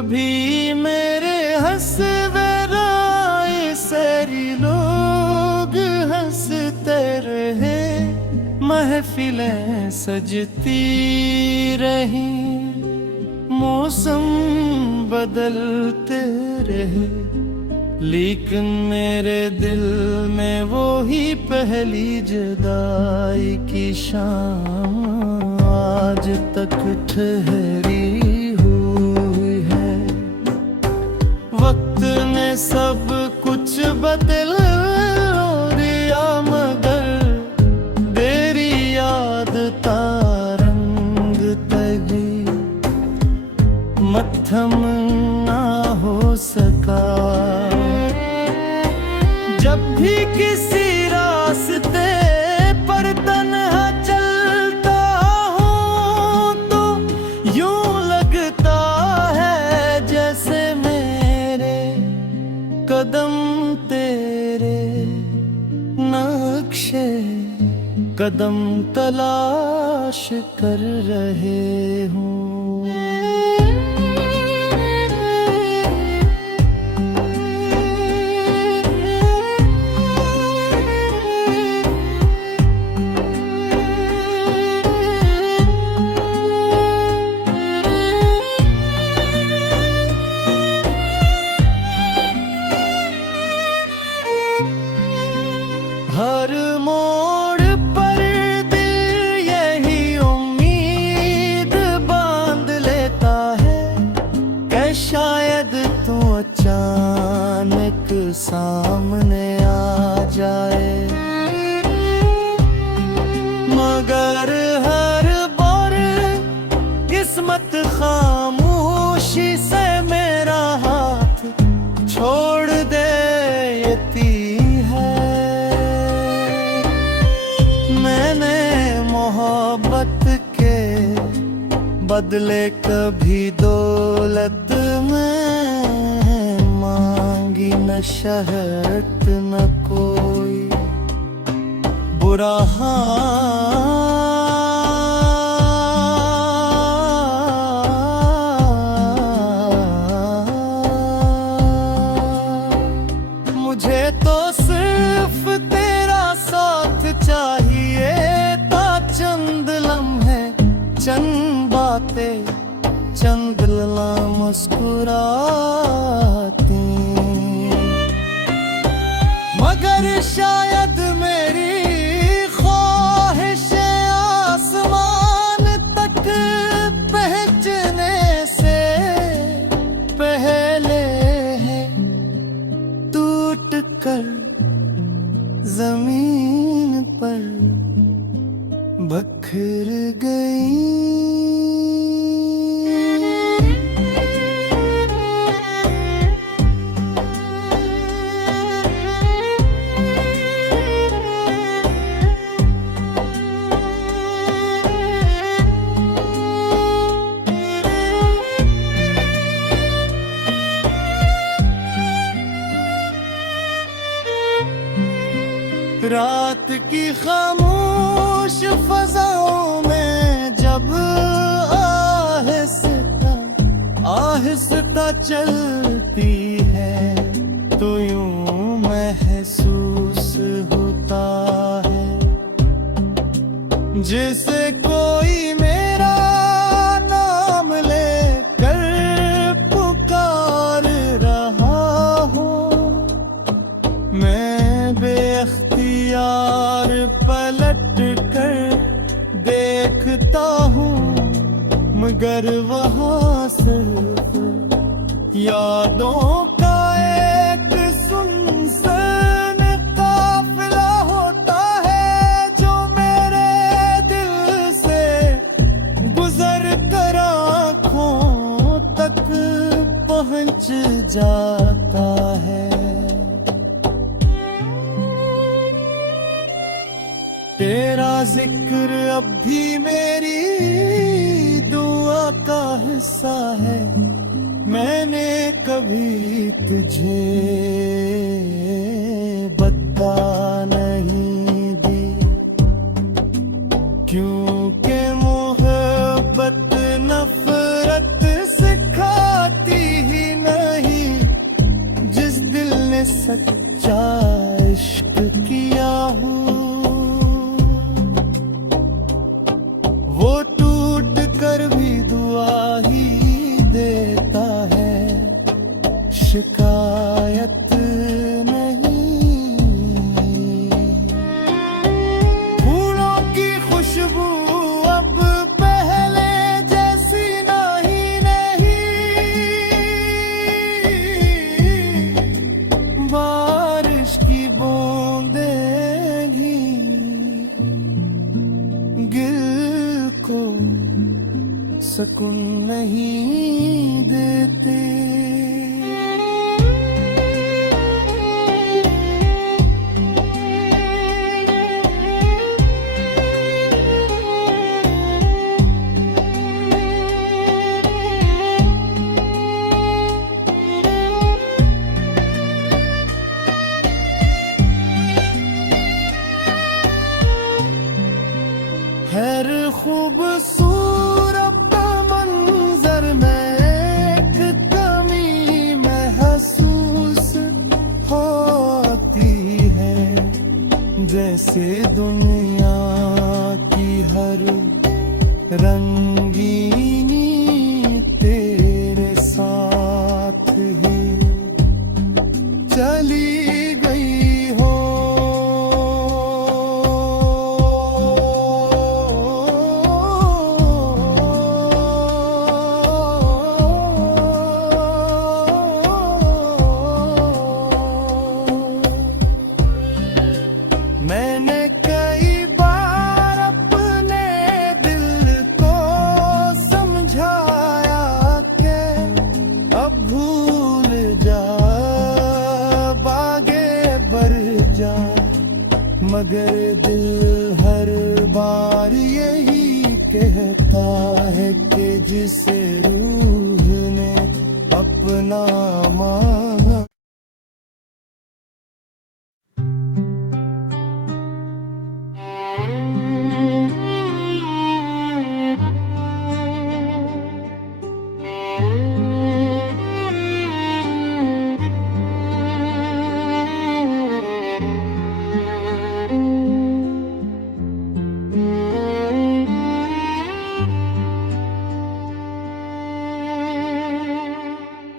कभी मेरे हंसवराए सारी लोग हंसते रहे, महफिलें सजती रही, मौसम बदलते रहे, लेकिन मेरे दिल में वो ही पहली जुदाई की शाम आज तक ठहरी हुई है। वक्त ने सब कुछ बदल दिया, मगर तेरी याद तारंग तगी मत्थम ना हो सका। जब भी किसी रास्ते पर तन्हा चलता हूँ तो यूं लगता है जैसे मेरे कदम तेरे नक्शे कदम तलाश कर रहे हूँ। हर मोड़ पर दिल यही उम्मीद बांध लेता है कि शायद तू अचानक सामने आ जाए, मगर हर बार किस्मत खामोशी से मेरा हाथ छोड़ देती है। मैंने मोहब्बत के बदले कभी दौलत में मांगी न शर्त न कोई बुरा मुझे तो सिर्फ तेरा साथ चाहिए था, चंद लम्हे चंद बातें चंद लम्हा मुस्कुराती, मगर शायद मेरी ख्वाहिशें आसमान तक पहुंचने से पहले है टूट कर जमीन पर बिखर गई। रात की खामोश फजाओं में जब आहिस्ता आहिस्ता चलती है तो यूं महसूस होता है जैसे कोई मेरा नाम लेकर पुकार रहा हो। मैं बेख्तियार पलट कर देखता हूँ, मगर वहाँ सिर्फ यादों का एक सुनसान काफिला होता है जो मेरे दिल से गुजर कर आँखों तक पहुँच जाता है। तेरा जिक्र अब भी मेरी दुआ का हिस्सा है, मैंने कभी तुझे बता नहीं दी, क्योंकि मोहब्बत नफरत सिखाती सच्चा इश्क किया हूँ। वो टूट कर भी दुआ ही देता है, शिकायत नहीं। फूलों की खुशबू अब पहले जैसी नहीं, बारिश की बूंदें गिल को सुकून नहीं देते। हर खूबसूरत मंजर में एक कमी महसूस होती है, जैसे दुनिया की हर रंगीनी तेरे साथ ही चली गई हो। मैंने कई बार अपने दिल को समझाया कि अब भूल जा, बागे बढ़ जा, मगर दिल हर बार यही कहता है कि जिसे रूह ने अपना माना।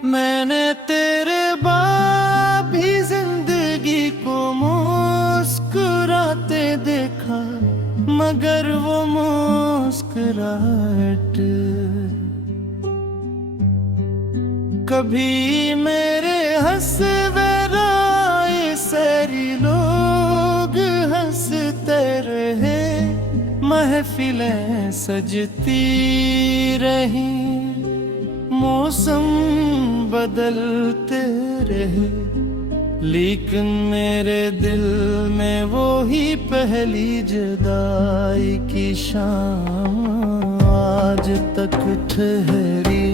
मैंने तेरे बाद भी जिंदगी को मुस्कुराते देखा, मगर वो मुस्कुराहट कभी मेरे हंसवेराए सारी लोग हंसते रहे, महफिलें सजती रही, मौसम बदलते रहे, लेकिन मेरे दिल में वो ही पहली जुदाई की शाम आज तक ठहरी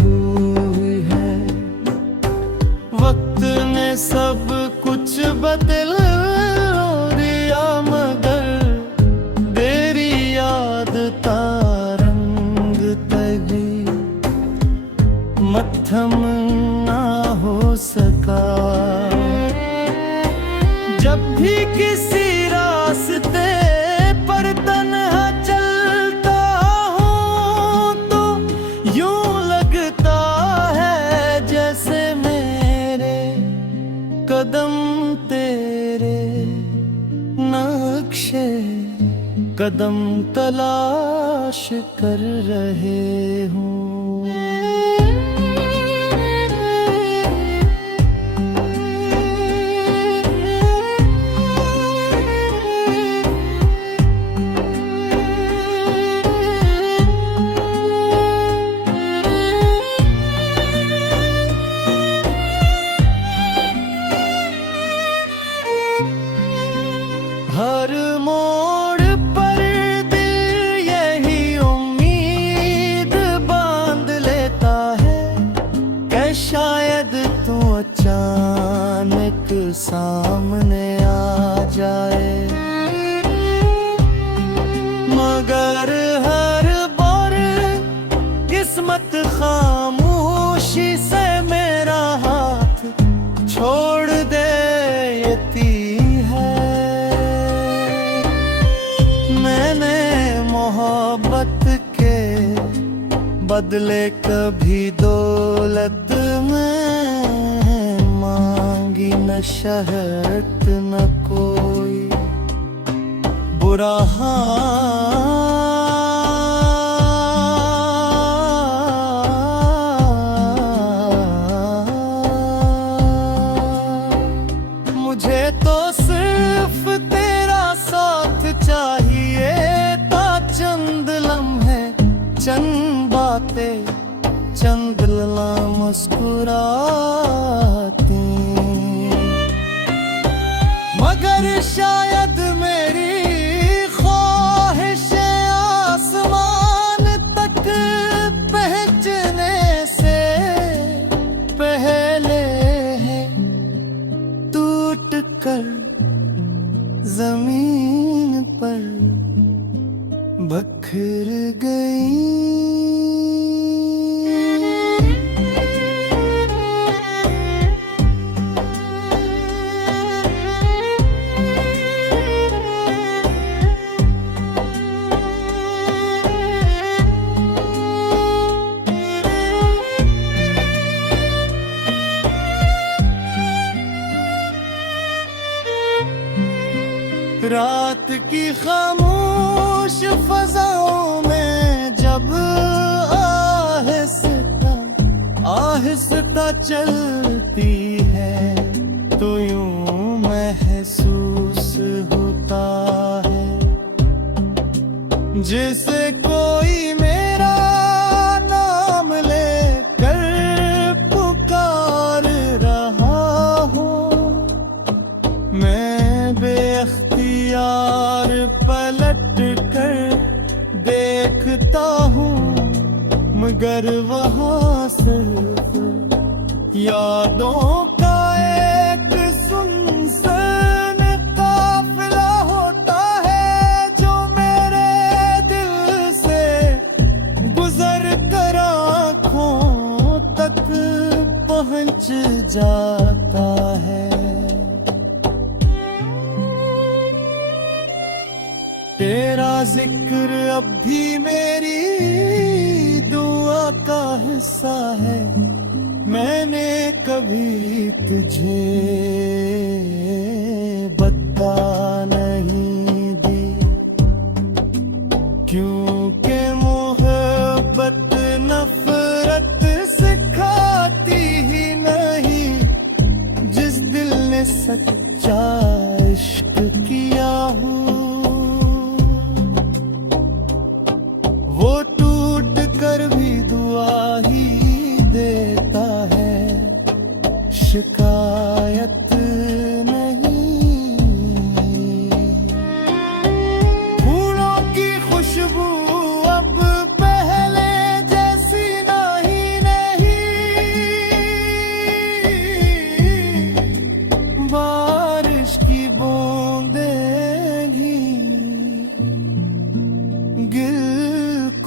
हुई है। वक्त ने सब कुछ बदल दिया, मगर तेरी याद तारंग तगी मत्थम ना हो सका। जब भी किसी रास्ते पर तन्हा चलता हूँ तो यूं लगता है जैसे मेरे कदम तेरे नक्शे कदम तलाश कर रहे हूँ। हर मोड़ पर दिल यही उम्मीद बांध लेता है कि शायद तू अचानक सामने आ जाए, मगर हर बार किस्मत खामोशी से मेरा हाथ छोड़ दे बदले कभी दौलत में मांगी न शर्त न कोई बुरा मुझे तो सिर्फ तेरा साथ चाहिए था चंद लम्हे चंद बातें चंद लला मुस्कुराती मगर शायद मेरी ख्वाहिशें आसमान तक पहुंचने से पहले टूट कर जमीन पर बखर गई। रात की खामोश फजाओं में जब आहिस्ता आहिस्ता चलती है तो यूं महसूस होता है जैसे कोई मेरा नाम लेकर पुकार रहा हो। मैं बेख्तियार पलट कर देखता हूँ मगर वहाँ सिर्फ यादों का एक सुनसान काफिला होता है जो मेरे दिल से गुजर कर आँखों तक पहुँच जाता है। तेरा जिक्र अब भी मेरी दुआ का हिस्सा है। मैंने कभी तुझे बता नहीं दी क्योंकि मोहब्बत नफरत सिखाती ही नहीं। जिस दिल ने सच्चा इश्क किया हो वो टूट कर भी दुआ ही देता है। शिकायत नहीं। फूलों की खुशबू अब पहले जैसी नहीं। बारिश की बूंदें गिल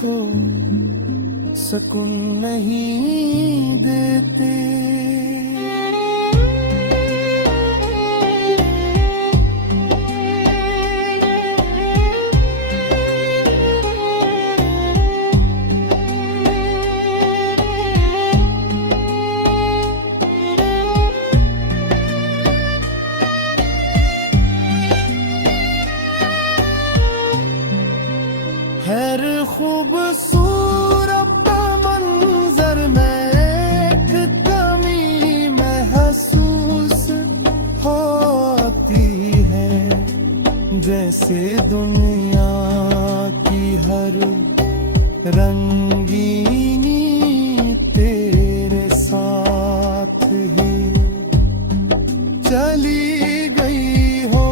को सुकून नहीं देते। हर खूबसूरत मंजर में एक कमी महसूस होती है जैसे दुनिया की हर रंगीनी तेरे साथ ही चली गई हो।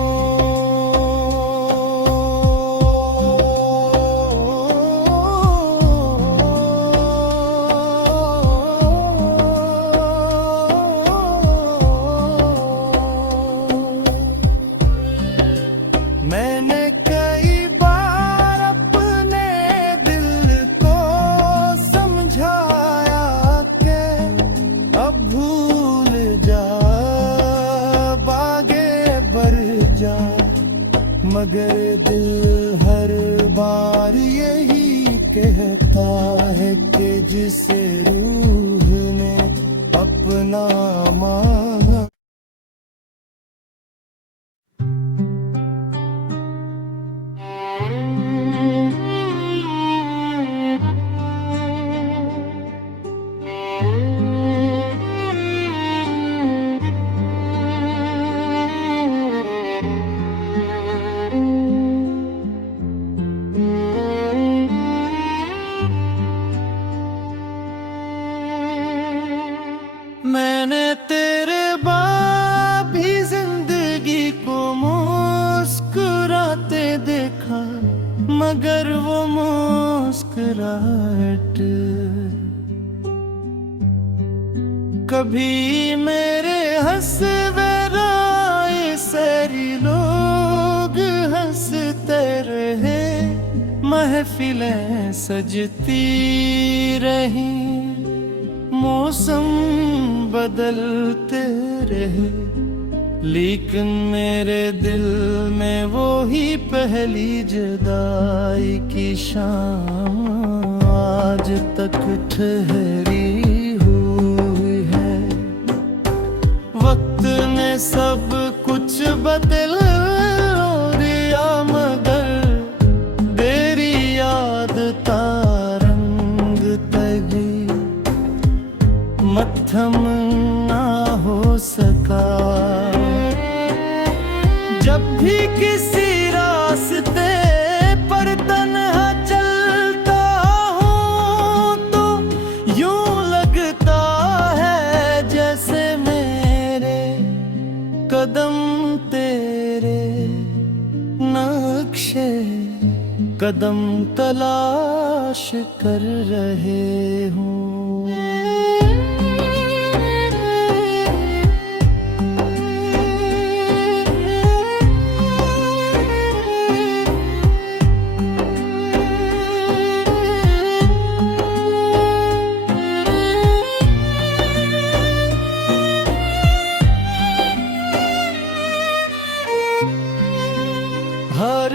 मैंने कई बार अपने दिल को समझाया कि अब भूल जा बागे बढ़ जा मगर दिल हर बार यही कहता है कि जिसे रूह ने अपना मांगा। मैंने तेरे बाद भी जिंदगी को मुस्कुराते देखा, मगर वो मुस्कुराहट कभी मेरे हंसवेराए सारी लोग हंसते रहे, महफिलें सजती रही, मौसम बदलते रहे, लेकिन मेरे दिल में वो ही पहली जुदाई की शाम आज तक ठहरी हुई है। वक्त ने सब कुछ बदल दिया, मगर तेरी याद तारंग तगी मत्थम ना हो सका। जब भी किसी रास्ते पर तन्हा चलता हूँ तो यूं लगता है जैसे मेरे कदम तेरे नक्शे कदम तलाश कर रहे हूँ। हर